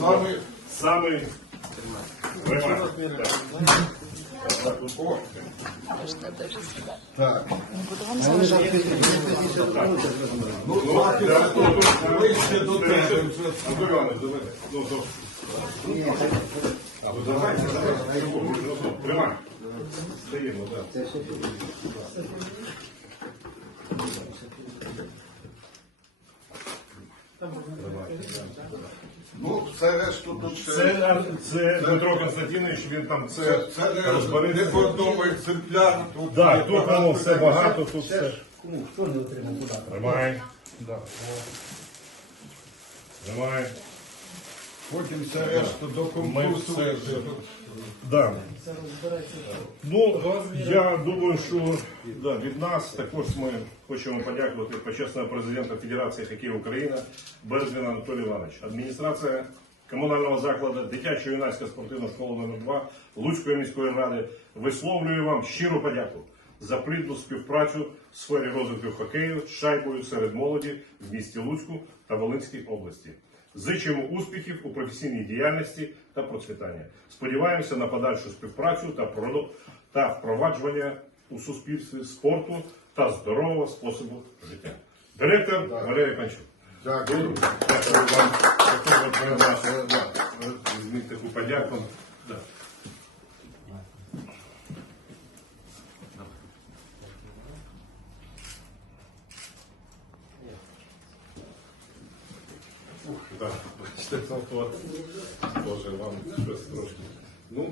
Самый Самий Роман. Так. Ну, Ближче до тебе. Давайте. Давайте, Тримай. Стаємо, так. Ну, все решту тут ще. Це, це Дмитро Константинович, він там Це, це, це не, не розбереться. по одному екземпляру. Тут Так, тут воно багато все де. багато, тут все. Кому? Хто не отримав податок? Тримай. Тримай. Потім все решту до Ми конкурсу. Да. Ну, я думаю, що да, від нас також ми хочемо подякувати почесному президенту Федерації хокею України Березіна Анатолію Івановичу. Адміністрація комунального закладу дитячо юнацька спортивна школа номер 2 Луцької міської ради висловлює вам щиру подяку за плідну співпрацю в сфері розвитку хокею з шайбою серед молоді в місті Луцьку та Волинській області. Зичимо успіхів у професійній діяльності та процвітання. Сподіваємося на подальшу співпрацю та та впроваджування у суспільстві спорту та здорового способу життя. Директор Валерій Панчук. Дякую. Дякую вам. Дякую вам. Дякую вам. Дякую вам. Дякую подяку. Ух, да. Бачите, от, Боже, вам щось трошки. Ну,